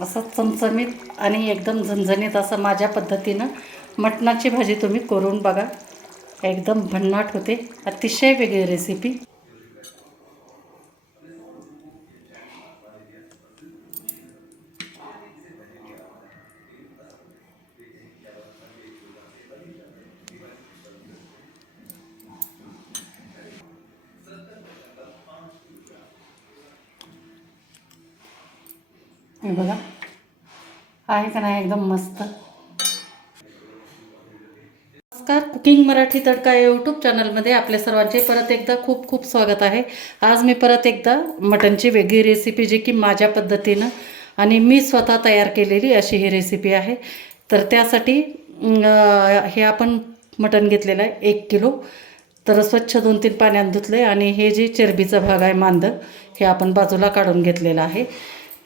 असं चमचमीत आणि एकदम झणझणीत असं माझ्या पद्धतीनं मटणाची भाजी तुम्ही करून बघा. एकदम भन्नाट होते. अतिशय वेगळी रेसिपी हे बघा. आहे का नाही एकदम मस्त. नमस्कार. कुकिंग मराठी तडका यूट्यूब चॅनलमध्ये आपल्या सर्वांचे परत एकदा खूप खूप स्वागत आहे. आज मी परत एकदा मटनची वेगळी रेसिपी जी की माझ्या पद्धतीनं आणि मी स्वतः तयार केलेली अशी ही रेसिपी आहे. तर त्यासाठी हे आपण मटण घेतलेलं आहे एक किलो. तर स्वच्छ दोन तीन पाण्यात धुतलं आहे आणि हे जे चरबीचा भाग आहे मांद हे आपण बाजूला काढून घेतलेलं आहे.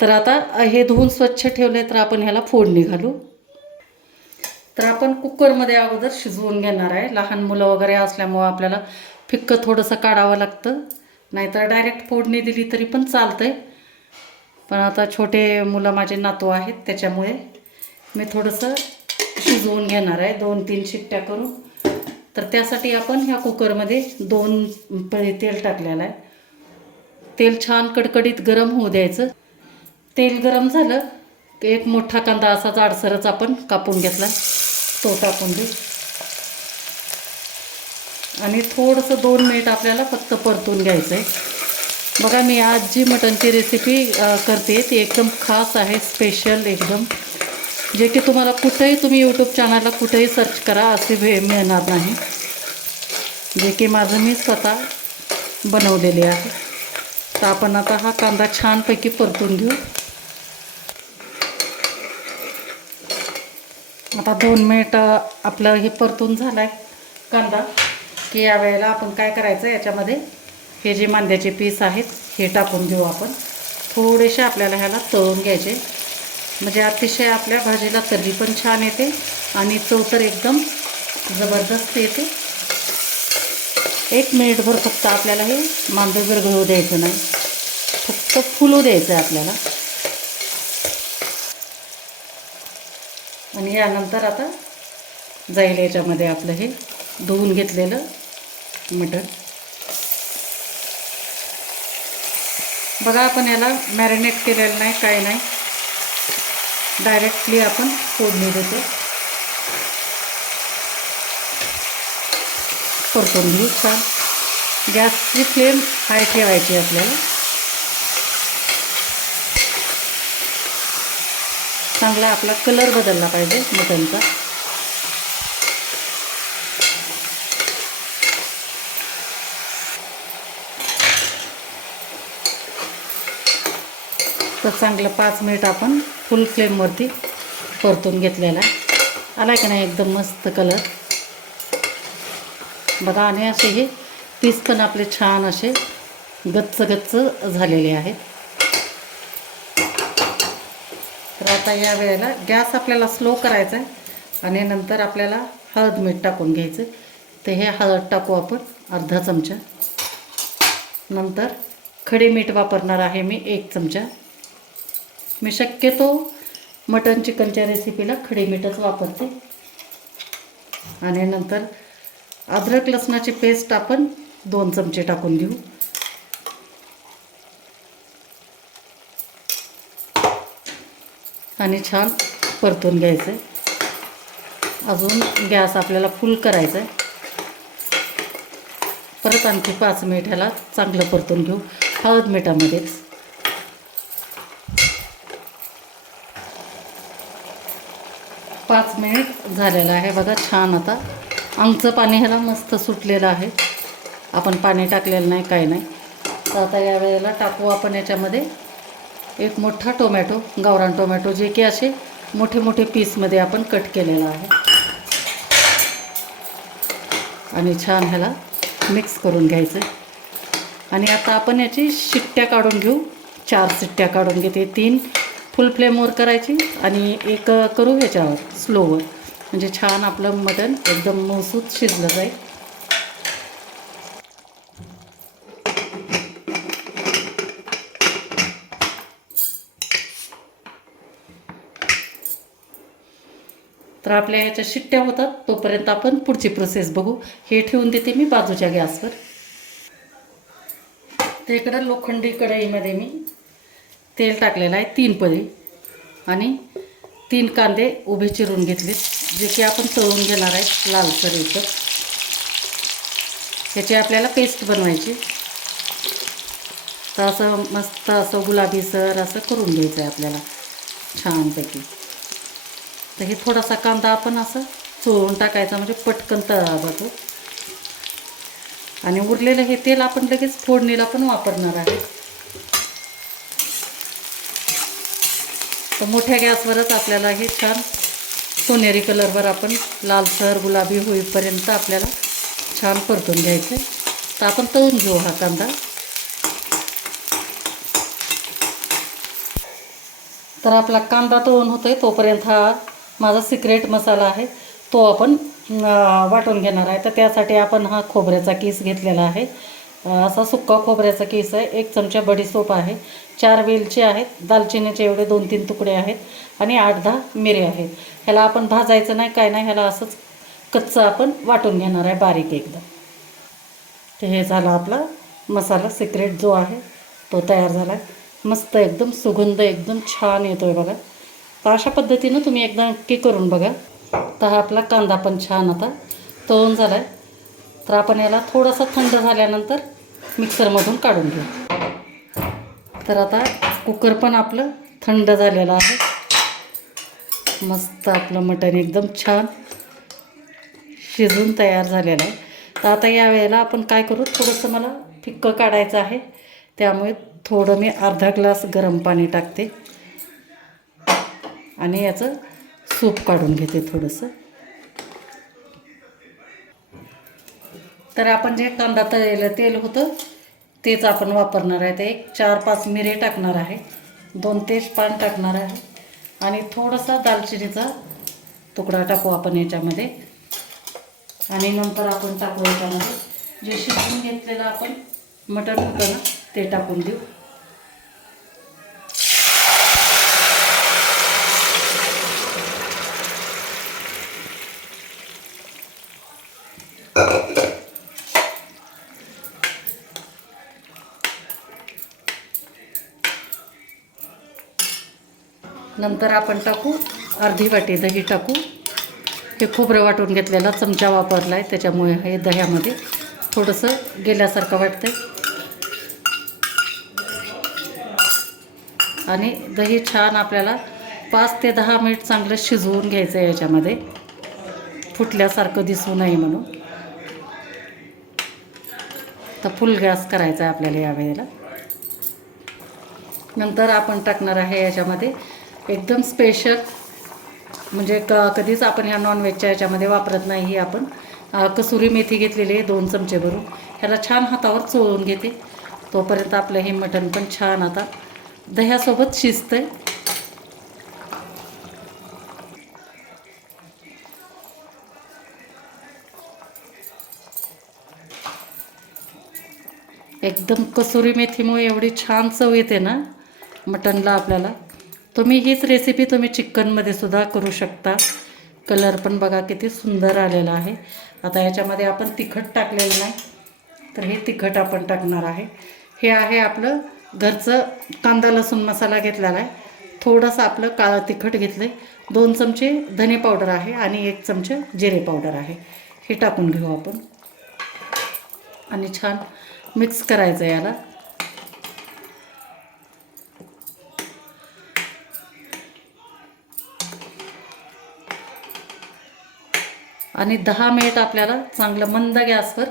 तर आता हे धुवून स्वच्छ ठेवले तर आपण ह्याला फोडणी घालू. तर आपण कुकरमध्ये अगोदर शिजवून घेणार आहे. लहान मुलं वगैरे असल्यामुळं आपल्याला फिक्कं थोडंसं काढावं लागतं. नाहीतर डायरेक्ट फोडणी दिली तरी पण चालतंय. पण आता छोटे मुलं माझे नातू आहेत त्याच्यामुळे मी थोडंसं शिजवून घेणार आहे. दोन तीन शिट्ट्या करून. तर त्यासाठी आपण ह्या कुकरमध्ये दोन तेल टाकलेलं आहे. तेल छान कडकडीत गरम होऊ द्यायचं. तेल गरम झालं की एक मोठा कांदा असा जाडसरच आपण कापून घेतला तो टाकून देऊ. आणि थोडंसं दोन मिनिट आपल्याला फक्त परतून घ्यायचं आहे बघा मी आज जी मटनची रेसिपी करते ती एकदम खास आहे स्पेशल एकदम. जे की तुम्हाला कुठंही तुम्ही यूट्यूब चॅनलला कुठेही सर्च करा असे भे मिळणार नाही. जे की माझं मी स्वतः बनवलेले आहे. तर आपण आता हा कांदा छानपैकी परतून घेऊ. आता दोन मिनटं आपलं हे परतून झालं आहे कांदा की यावेळेला आपण काय करायचं याच्यामध्ये हे जे मांद्याचे पीस आहेत हे टाकून घेऊ आपण. थोडेसे आपल्याला ह्याला तळून घ्यायचे. म्हणजे अतिशय आपल्या भाजीला तर्री पण छान येते आणि चव तर एकदम जबरदस्त येते. एक मिनिटभर फक्त आपल्याला हे मांदं विरघळू द्यायचं नाही. फक्त फुलू द्यायचं आहे आपल्याला. आणि यानंतर आता जाईल याच्यामध्ये आपलं हे धुवून घेतलेलं मटण बघा आपण याला मॅरिनेट केलेलं नाही काय नाही. डायरेक्टली आपण फोडणी देतो. परतून घेऊ छान. गॅसची फ्लेम हाय ठेवायची आपल्याला. चांगला आपला कलर बदलला पाहिजे मटनचा. तर चांगलं पाच मिनिट आपण फुल फ्लेमवरती परतून घेतलेला आहे. आला का नाही एकदम मस्त कलर बघा आणि असे हे पीस पण आपले छान असे गच्च गच्च झालेले आहेत. तर आता या वेळेला गॅस आपल्याला स्लो करायचा आहे आणि नंतर आपल्याला हळद मीठ टाकून घ्यायचं तर हे हळद टाकू आपण अर्धा चमचा. नंतर खडे मीठ वापरणार आहे मी एक चमचा. मी शक्यतो मटन चिकनच्या रेसिपीला खडे मीठच वापरते. आणि नंतर अद्रक लसणाची पेस्ट आपण दोन चमचे टाकून घेऊ. आणि छान परतून घ्यायचं आहे. अजून गॅस आपल्याला फुल करायचा आहे. परत आणखी पाच मिनिट ह्याला चांगलं परतून घेऊ. हळद मिठामध्येच. पाच मिनिट झालेलं आहे. बघा छान आता आमचं पाणी ह्याला मस्त सुटलेलं आहे. आपण पाणी टाकलेलं नाही काही नाही. तर आता या वेळेला टाकू आपण याच्यामध्ये. एक मोठा टोमॅटो गावरान टोमॅटो जे की असे मोठे मोठे पीसमध्ये आपण कट केलेला आहे. आणि छान ह्याला मिक्स करून घ्यायचं. आणि आता आपण याची शिट्ट्या काढून घेऊ. चार शिट्ट्या काढून घेते. तीन फुल फ्लेमवर करायची आणि एक करू ह्याच्यावर स्लोवर म्हणजे छान आपलं मटण एकदम मसूत शिजलं जाईल. तर आपल्या ह्याच्या शिट्ट्या होतात तोपर्यंत आपण पुढची प्रोसेस बघू. हे ठेवून देते मी बाजूच्या गॅसवर. तर इकडं लोखंडी कढईमध्ये मी तेल टाकलेलं आहे तीन पळी. आणि तीन कांदे उभे चिरून घेतले जे की आपण तळून घेणार आहे लालसर इथं ह्याची आपल्याला पेस्ट बनवायची. तर असं मस्त असं गुलाबीसर असं करून घ्यायचं आहे आपल्याला. छानपैकी. तर हे थोडासा कांदा आपण असं चोळून टाकायचा म्हणजे पटकन तळा तो आणि उरलेलं हे तेल आपण लगेच फोडणीला पण वापरणार आहे. तर मोठ्या गॅसवरच आपल्याला हे छान सोनेरी कलरवर आपण लालसर गुलाबी होईपर्यंत आपल्याला छान परतून घ्यायचं आहे तर आपण तळून घेऊ हा कांदा. तर आपला कांदा तळून होतोय तोपर्यंत हा माझा सिक्रेट मसाला आहे तो आपण वाटून घेणार आहे. तर त्यासाठी आपण हा खोबऱ्याचा किस घेतलेला आहे. असा सुक्का खोबऱ्याचा केस आहे. एक चमचा बडीसोप आहे. चार वेलचे आहेत. दालचिनीचे एवढे दोन तीन तुकडे आहेत. आणि आठ दहा मिरे आहेत. ह्याला आपण भाजायचं नाही काय नाही ह्याला असंच कच्चं आपण वाटून घेणार आहे बारीक एकदम तर हे झाला आपला मसाला सिक्रेट जो आहे तो तयार झाला. आहे मस्त एकदम सुगंध एकदम छान येतो आहे बघा. तर अशा पद्धतीनं तुम्ही एकदा नक्की करून बघा. तर हा आपला कांदा पण छान आता तळून झाला आहे तर आपण याला थोडासा थंड झाल्यानंतर मिक्सरमधून काढून घेऊ. तर आता कुकर पण आपलं थंड झालेलं आहे. मस्त आपलं मटण एकदम छान शिजून तयार झालेलं आहे. तर आता या वेळेला आपण काय करू थोडंसं मला फिक्कं काढायचं आहे. त्यामुळे थोडं मी अर्धा ग्लास गरम पाणी टाकते. आणि याचं सूप काढून घेते थोडंसं. तर आपण जे कांदा तळलेलं तेल होतं तेच आपण वापरणार आहे. ते एक चार पाच मिरे टाकणार आहे. दोन तेजपान टाकणार आहे. आणि थोडासा दालचिनीचा तुकडा टाकू आपण याच्यामध्ये. आणि नंतर आपण टाकू याच्यामध्ये जे शिजवून घेतलेलं आपण मटण होतं ना ते टाकून देऊ. नंतर आपण टाकू अर्धी वाटी दही टाकू. हे खोबरं वाटून घेतलेला चमचा वापरला आहे त्याच्यामुळे हे दह्यामध्ये थोडंसं गेल्यासारखं वाटतं आणि दही छान आपल्याला पाच ते दहा मिनिट चांगलं शिजवून घ्यायचं आहे याच्यामध्ये. फुटल्यासारखं दिसू नये म्हणून. तर फुल गॅस करायचा आहे आपल्याला यावेळेला नंतर आपण टाकणार आहे याच्यामध्ये एकदम स्पेशल म्हणजे क कधीच आपण ह्या नॉनव्हेजच्या याच्यामध्ये वापरत नाही ही आपण. कसुरी मेथी घेतलेली आहे दोन चमचे भरून. ह्याला छान हातावर चोळून घेते. तोपर्यंत आपलं हे मटण पण छान आता दह्यासोबत शिजतंय. एकदम कसुरी मेथीमुळे एवढी छान चव येते ना मटणला आपल्याला. तुम्ही हीच रेसिपी तुम्ही चिकनमध्ये सुद्धा करू शकता. कलर पण बघा किती सुंदर आलेला आहे. आता याच्यामध्ये आपण तिखट टाकलेलं नाही. तर हे तिखट आपण टाकणार आहे. हे आहे आपलं घरचं कांदा लसूण मसाला घेतलेला आहे. थोडंसं आपलं काळं तिखट घेतलं आहे दोन चमचे धने पावडर आहे आणि एक चमचे जिरे पावडर आहे. हे टाकून घेऊ आपण. आणि छान मिक्स करायचं याला. आणि दहा मिनिट आपल्याला चांगलं मंद गॅसवर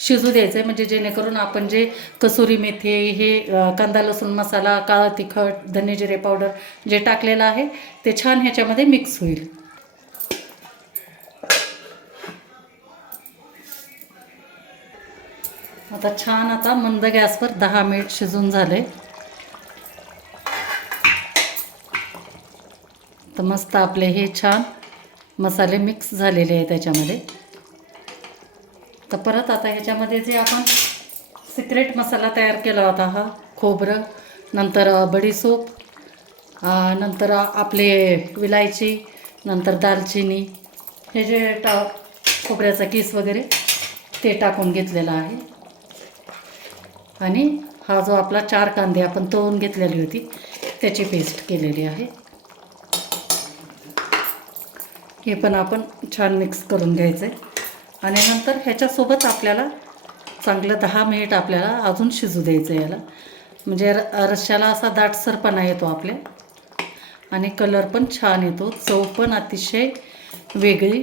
शिजू द्यायचं आहे म्हणजे जेणेकरून आपण जे कसुरी मेथी हे कांदा लसूण मसाला काळा तिखट धने जिरे पावडर जे टाकलेलं आहे ते छान ह्याच्यामध्ये मिक्स होईल. आता छान आता मंद गॅसवर दहा मिनिट शिजून झाले तर मस्त आपले हे छान मसाले मिक्स झालेले आहे त्याच्यामध्ये. तर परत आता ह्याच्यामध्ये जे आपण सिक्रेट मसाला तयार केला होता हा खोबरं नंतर बडीसूप नंतर आपले विलायची नंतर दालचिनी हे जे टा खोबऱ्याचा किस वगैरे ते टाकून घेतलेलं आहे. आणि हा जो आपला चार कांदे आपण तळून घेतलेली होती त्याची पेस्ट केलेली आहे. हे पण आपण छान मिक्स करून घ्यायचं आहे आणि नंतर ह्याच्यासोबत आपल्याला चांगलं दहा मिनिट आपल्याला अजून शिजू द्यायचं आहे याला. म्हणजे र रश्याला असा दाटसरपणा येतो आपल्या. आणि कलर पण छान येतो. चव पण अतिशय वेगळी.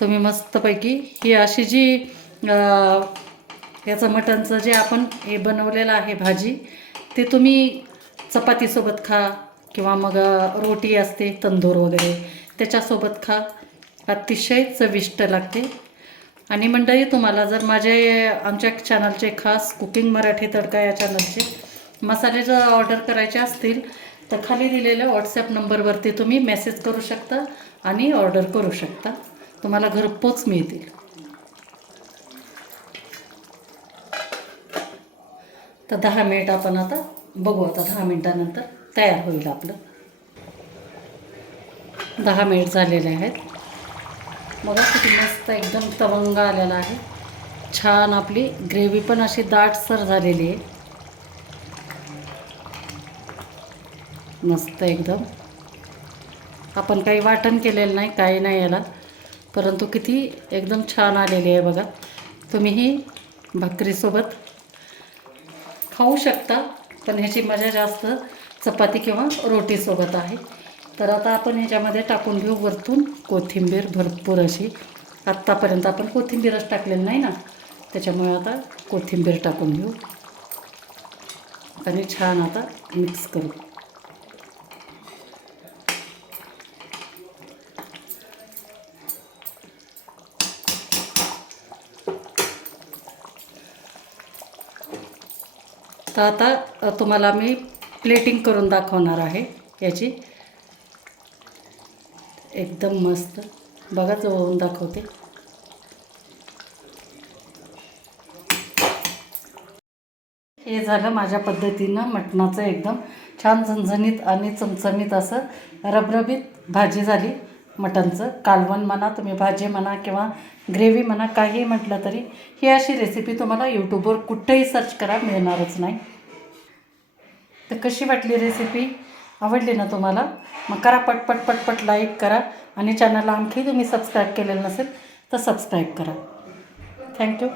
तुम्ही मस्तपैकी ही अशी जी याचं मटणचं जे आपण हे बनवलेलं आहे भाजी ते तुम्ही चपातीसोबत खा किंवा मग रोटी असते तंदूर वगैरे त्याच्यासोबत खा. अतिशय चविष्ट लागते. आणि मंडळी तुम्हाला जर माझे आमच्या चॅनलचे खास कुकिंग मराठी तडका या चॅनलचे मसाले जर ऑर्डर करायचे असतील तर खाली दिलेल्या व्हॉट्सॲप नंबरवरती तुम्ही मेसेज करू शकता आणि ऑर्डर करू शकता. तुम्हाला घरपोच मिळतील. तर दहा मिनिट आपण आता बघू आता दहा मिनटानंतर तयार होईल आपलं. दहा मिनिट झालेले आहेत. बघा किती मस्त एकदम तवंग आलेला आहे. छान आपली ग्रेव्ही पण अशी दाटसर झालेली आहे. मस्त एकदम. आपण काही वाटण केलेलं नाही काही नाही याला. परंतु किती एकदम छान आलेली आहे बघा. तुम्हीही भाकरीसोबत खाऊ शकता पण ह्याची मजा जास्त चपाती किंवा रोटीसोबत आहे. तर आता आपण याच्यामध्ये टाकून घेऊ वरतून कोथिंबीर भरपूर अशी. आत्तापर्यंत आपण कोथिंबीरच टाकलेली नाही ना. त्याच्यामुळे आता कोथिंबीर टाकून घेऊ. आणि छान आता मिक्स करू. तर आता तुम्हाला मी प्लेटिंग करून दाखवणार आहे याची. एकदम मस्त. बघा जवळून दाखवते. हे झालं माझ्या पद्धतीनं मटणाचं एकदम छान झणझणीत आणि चमचमीत असं रबरबीत भाजी झाली मटणचं. कालवण म्हणा तुम्ही भाजी म्हणा किंवा ग्रेव्ही म्हणा काही म्हटलं तरी ही अशी रेसिपी तुम्हाला यूट्यूबवर कुठेही सर्च करा मिळणारच नाही. तर कशी वाटली रेसिपी आवडली ना तुम्हाला? मग करा पटपट पटपट लाईक करा. आणि चॅनलला आणखी तुम्ही सबस्क्राईब केलेलं नसेल तर सबस्क्राईब करा. थँक्यू